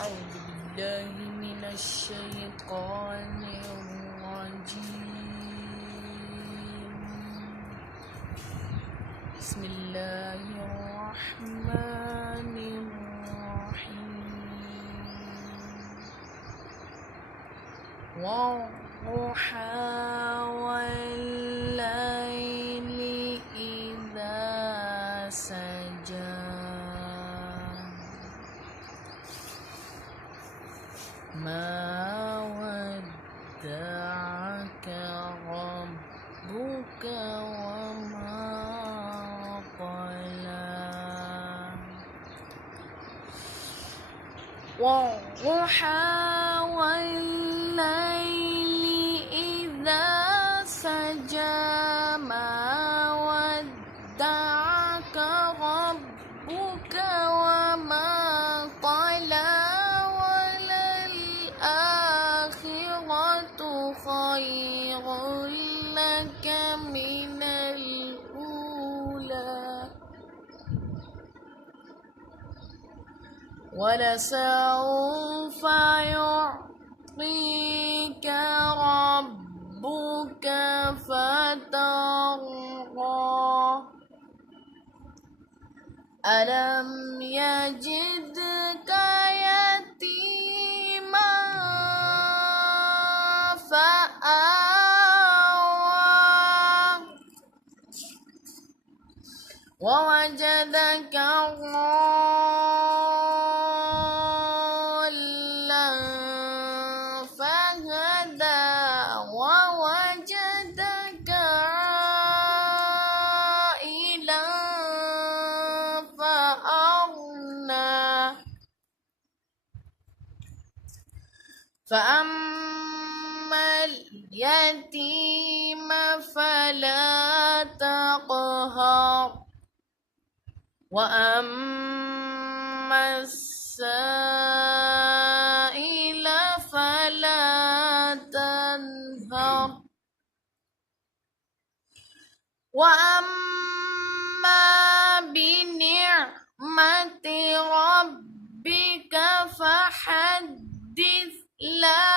أعوذ بالله من الشيطان الرجيم. بسم الله الرحمن الرحيم. والضحى والليل إذا سجى ما ودعك ربك وما قلى والضحى والليل إذا سجى ما ودعك ربك وما قلى خير لك من الأولى ولسوف يعطيك ربك فترضى ألم يجدك يتيما فآوى ووجدك ضالا فهدى ووجدك عائلا فأغنى فأما اليتيم فلا تقهر وأما السائل فلا تنهر وأما بنعمة ربك فحدث لا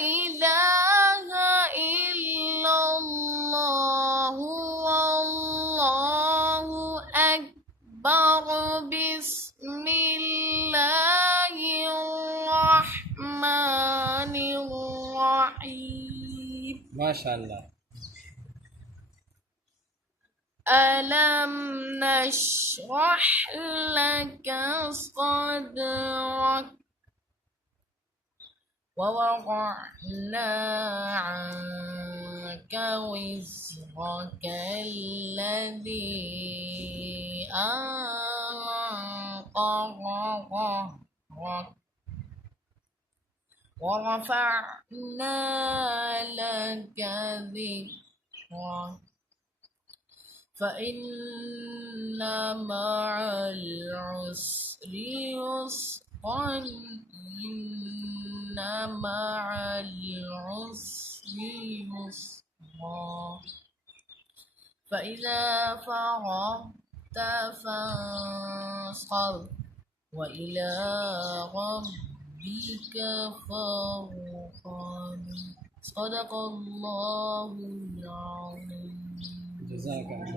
إله إلا الله والله أكبر بسم الله الرحمن الرحيم. ما شاء الله. ألم نشرح لك صدرك ووضعنا عنك وزرك الذي أنقض ظهرك ورفعنا لك ذكرك فإن مع العسر يسرا إن مع العسر يسرا فإذا فرغت فانصب وإلى ربك فارغب. صدق الله العظيم. جزاك الله.